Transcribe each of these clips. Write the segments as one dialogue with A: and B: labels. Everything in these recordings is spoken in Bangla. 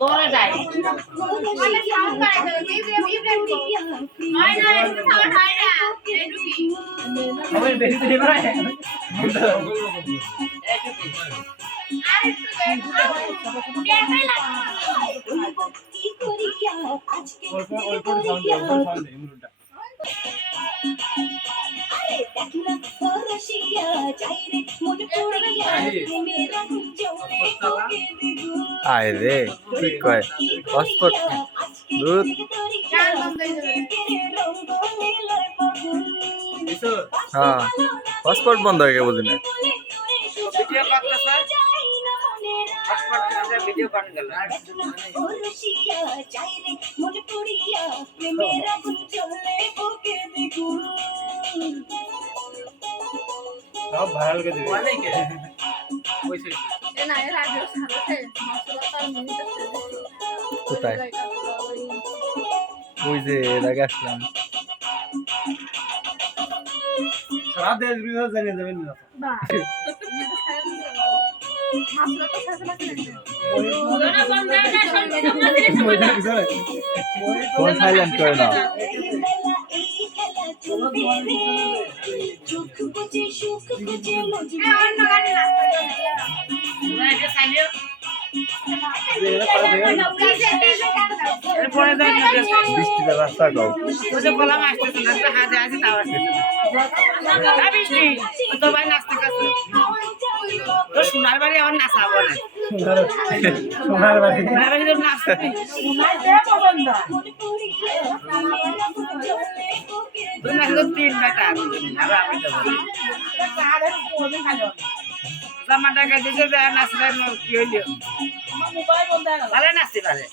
A: তোরে যাই
B: সাউন্ড না একটু সাউন্ড আর একটু
C: আয় রে। ঠিক কয় পাসপোর্ট
B: হয়ে যাবে।
C: হ্যাঁ। পাসপোর্ট বন্ধ হয়ে গেছে বুঝি না।
A: ভিডিও করতেছে হটস্পট ভিডিও বান গেল।
D: সব ভাইরাল করে দিবি।
A: বলে কে কইছে
B: এ না এর আগে সাথে মশলা তার মিনিট
C: কোথায়? ওই যে এর আগে আসলাম।
D: সারা দেশ বিদেশ জানিয়ে যাবেন না।
B: বা মশলা তো সাথে লাগে
C: ফোন সাইলেন্ট করে নাও
A: খাইলে
B: এরপরে
A: যাই
C: বৃষ্টিতে রাস্তা গাও
A: হাতে আছে তাও আসতেছে না বৃষ্টি তো ভাই সোনার বাড়ি আমার নাচাবো না
D: সোনার বাড়ি
A: সোনার তিন বেটা। আবার আমি যাব জামাটা কাটিছে যে নাচতে কি নাচতে পারে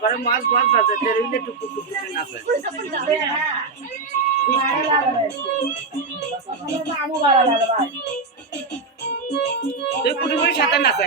A: ঘরে মাছ মাছ বাজে টুকু টুকু নাচে। তুই কুটি কুটি সাথে নাচে।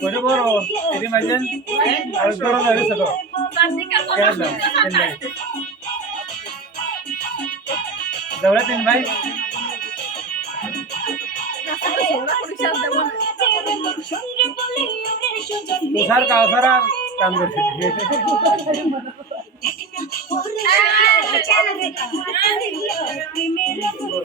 D: ওইটা বড় এটি মাইজেন আর বড় যাবে ছোট দৌড়া তিন ভাই তুষার কাউসারা কাম করছে